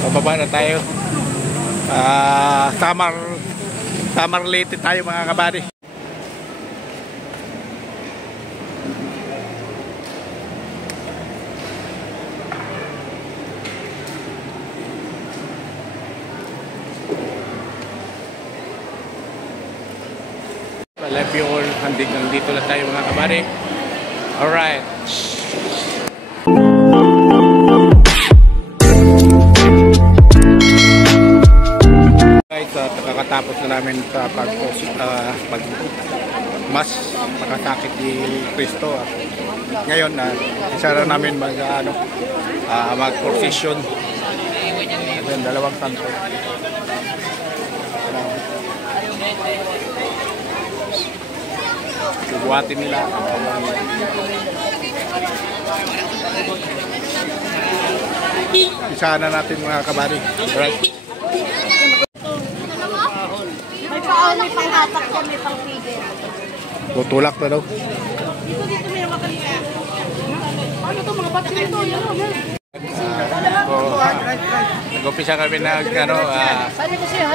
Pababa na tayo. Summer late tayo mga kabady. I love you all. Hanggang dito lang tayo mga kabady. Alright. Guys, kakatapos na namin sa mas makasakit ni Cristo. Ngayon, isa na namin mag-procession. Ayan, dalawang kanto. Subuhatin nila. Isa na natin mga kabady. Alright. May paon, may panghatak ko, may pangpigil. Tutulak na daw. Dito may makalita. Ano to mga batsi nito? Nag-umpisa kami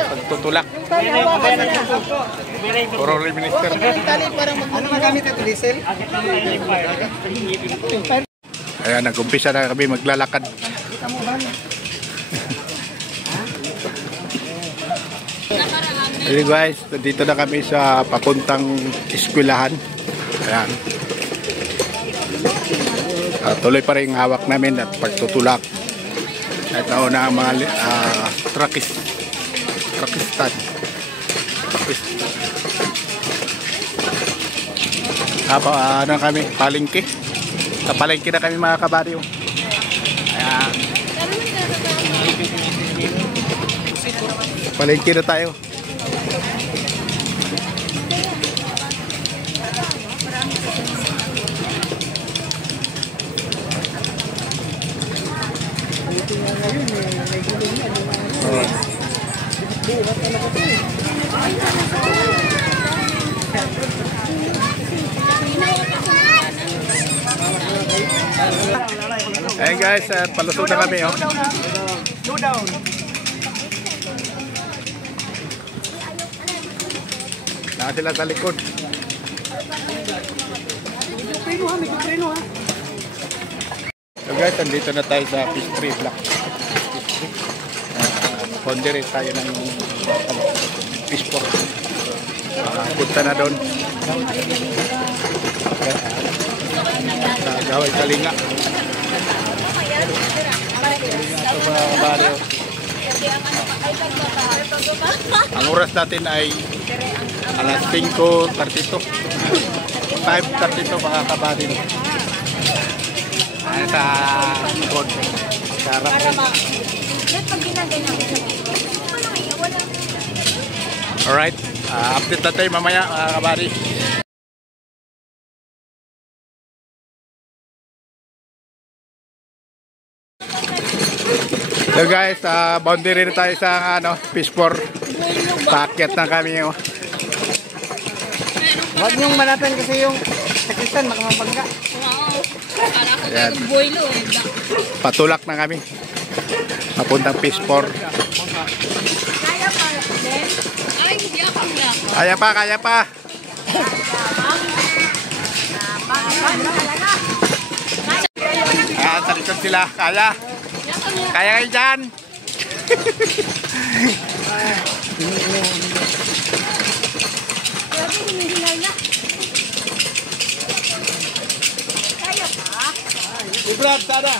pagtutulak. Puro minister. Ano magamit ito, diesel? Ayan, nag-umpisa na kami maglalakad. Hey guys, dito na kami sa papuntang eskwelahan. Ayan. Tuloy pa rin hawak namin at pagtutulak. Ito na ang mga Trakistan. Ano kami? Palengke. Sa palengke na kami mga kabady. Ayan. Palengke na tayo. Ayan guys, palusot na kami. Slow down. Naka sila sa likod. So guys, andito na tayo sa Pastry Block. Pondere tayo ng fish pork. Punta na doon. Sa Gaway Kalinga. Ito mga kabaryo. Ang oras natin ay alas 5:32. 5:32 mga kabaryo. Sa road. Sa harap. Alright, update na tayo mamaya mga kabady. So guys, boundary na tayo sa fish for paakyat na kami. Huwag niyong malapin kasi yung sakritan makamapagka. Ayan. Patulak na kami. Papuntang fish for. Kaya pa, kaya pa. Ayan, sa likod sila. Kaya. Kaya kayo dyan. Brad, sana.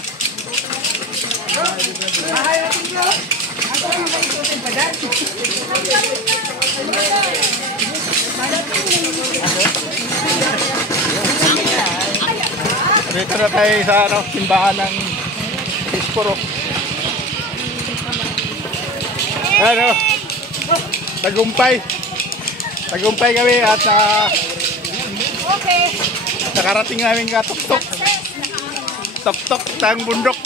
Dito na tayo sa simbahan ng Pisporo. Tagumpay. Tagumpay kami at nakarating namin katok-tok. Tok-tok sa bundok.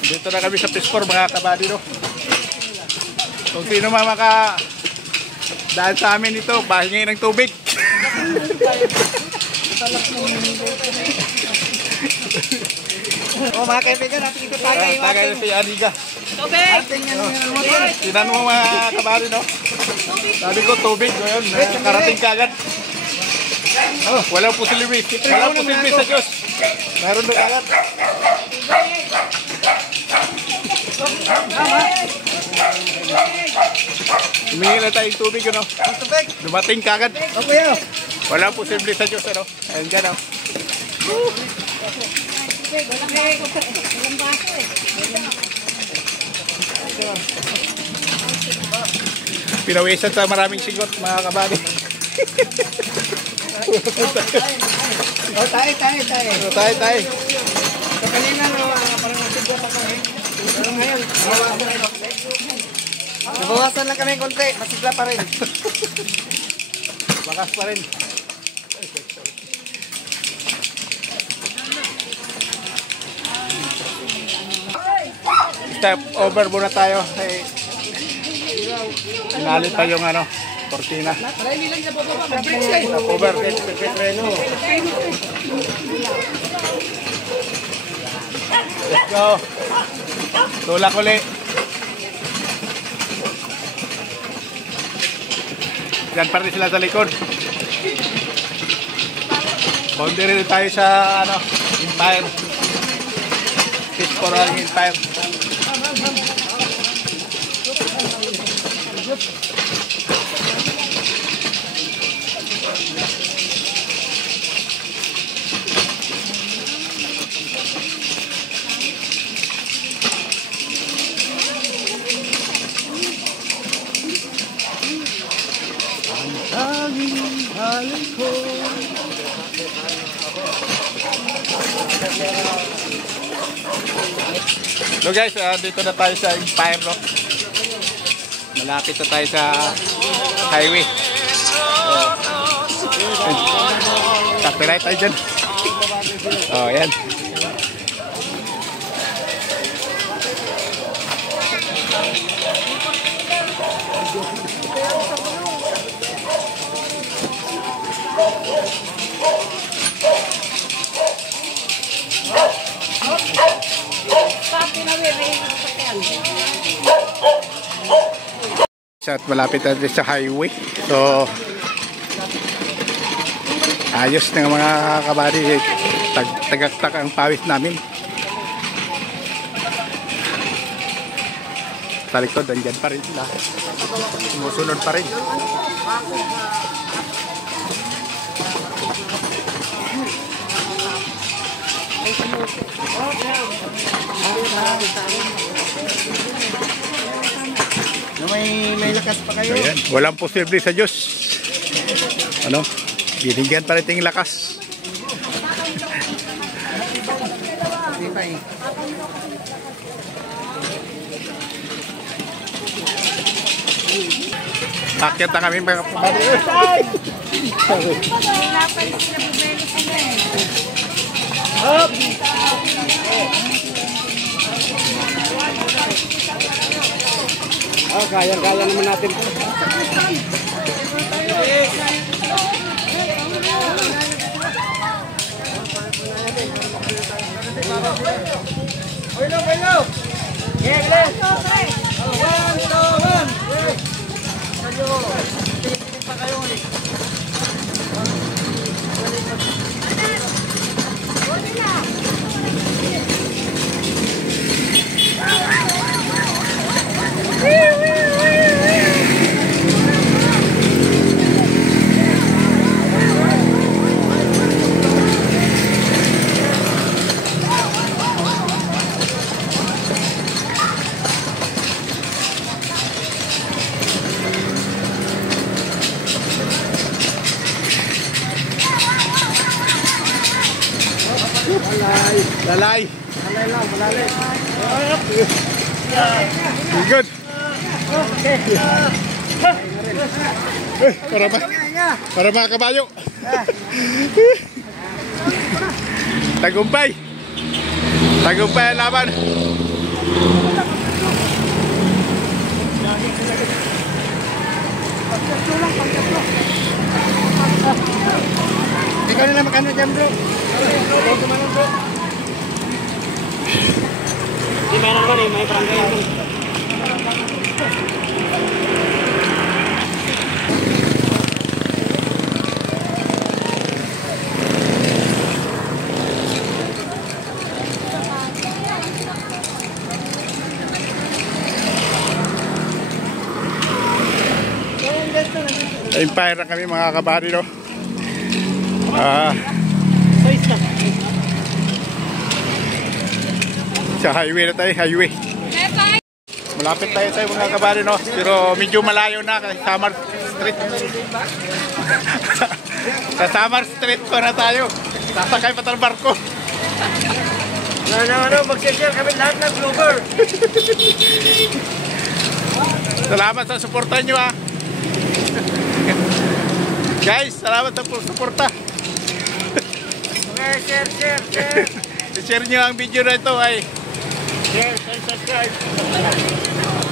Dito na kami sa Pispor mga kabady, no? Kung sino Dahil sa amin ito, pahingi ng tubig. Oh, mga kaibigan, natin ito tayo yung Tagay na ating... si Aniga. Tubig! Ating ano yung motor. Tinanong mo mga kabari, no? Sabi ko, tubig. Ngayon, karating ka agad. Oh, walang pusilibis. Walang pusilibis sa Diyos. Meron doon agad. Humingi na tayong tubig, ano? Tubig. Dumating ka agad. O kuya. Walang pusilibis sa Diyos, ano? Ayan dyan, oh. Walang baso eh. Pinawisan sa maraming sigot, mga kabari. O, tayo. So, tayo. So, kanina, no, parang nasigla pa kami. Pero ngayon, nabawasan lang kami konti. Masigla pa rin. Bakas pa rin. Step over muna tayo. Inalit pa yung ano, kortina. Step over. Let's go. Tulak uli. Yan pa rin sila sa likod. Boundary rin tayo sa ano, Empire. Fish for all Empire. So guys, dito na tayo sa Empire, no? Malapit na tayo sa highway. Copyright tayo dyan. Oh, yan. At malapit natin sa highway. So ayos ng mga kabady. Tagaktak ang pawis namin. Sa likod, andyan pa rin sila. Sumusunod pa rin. May lakas pa kayo. Ayan. Walang posible sa Diyos. Ano? Binigyan pa rin ting lakas. Akyat na kami mga kapatid. Oh, kaya naman natin. Oilo. Yes. Lalay. Good. Para mga kabayo. Tagumpay ang laban. Pagkatlo lang, pagkatlo. Ikaw na lang makano dyan, bro. Ikaw naman, bro. Di may naman eh, may barangay naman. Empire na kami mga kabady, no? Size na. Sa highway na tayo, highway. Malapit tayo tayo mga kabady, no? Pero medyo malayo na kasi Samar Street. Sa Samar Street pa na tayo. Sasakay pa tayo ng barko. Mag-share kami lahat ng vlogger. Salamat sa suporta nyo, ha. Guys, salamat sa suporta. Share. I-share nyo ang video na ito ay Share, subscribe.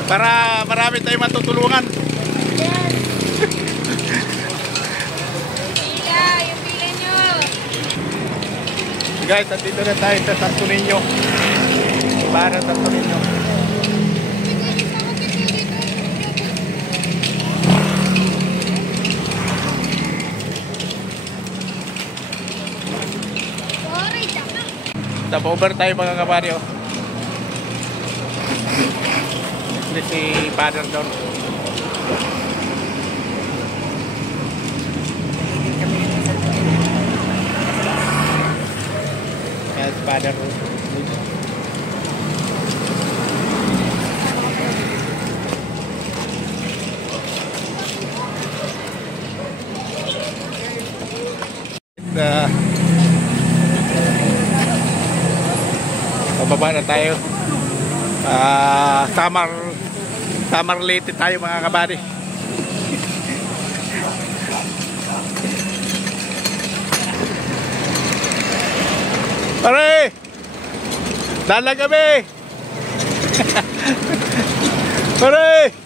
para marami tayong matutulungan. Yung pila nyo. Guys, nandito na tayo sa Santo Niño. Para Santo Niño. Stop over tayo mga kabaryo. Hindi si Father doon. Yes, Father. Pababa na tayo. Samar Leyte tayo mga kabady. Pare! Dala kami! Pare!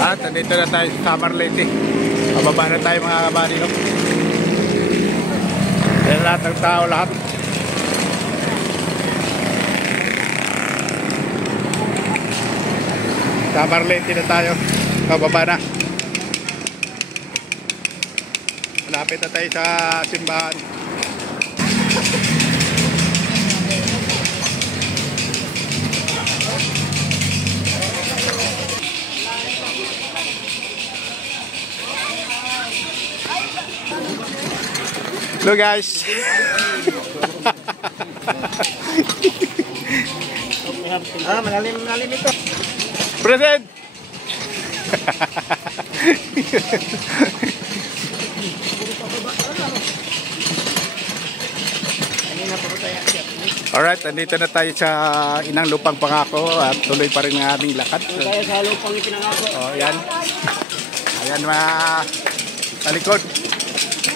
At nandito na tayo sa Samar Leyte. Pababa na tayo mga kabady, no? Ayan lahat ng tao, lahat. Samar Leyte na tayo. Pababa na. Malapit na tayo sa simbahan. Hello guys. Malalim ito. Present. Alright, nandito na tayo sa Inang Lupang Pangako at tuloy pa rin ang aming lakad. Tayo sa lupang ipinangako. Oh, yan. Ayan mga talikod.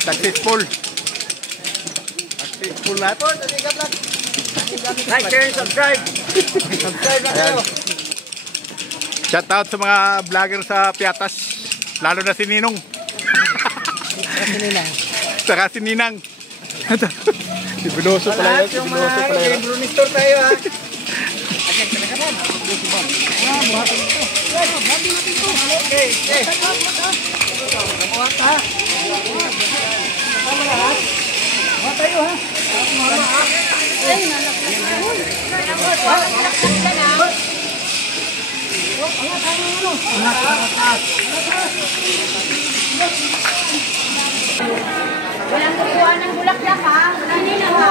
Successful. Successful lahat. Like, share, subscribe. Subscribe na kayo. Shout out sa mga vlogger sa Piatas. Lalo na si Ninong. Saka si Ninang. Si Buloso pala yun. Si Buloso pala yun. Bruni store tayo, ha. Okay. Tayo ha. Ay, nalaklas na. Nalaklas ka na. Walang kukuha ng bulaklak ha. Kanina ha.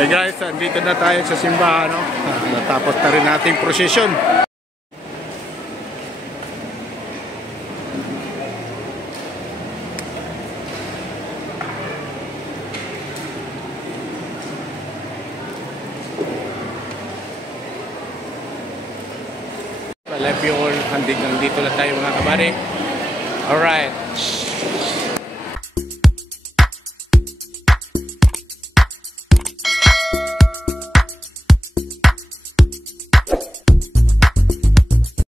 Hey guys, andito na tayo sa simbahan, no? Natapos na rin nating prosesyon. I love you all. Hanggang dito lang tayo mga kabare. Alright.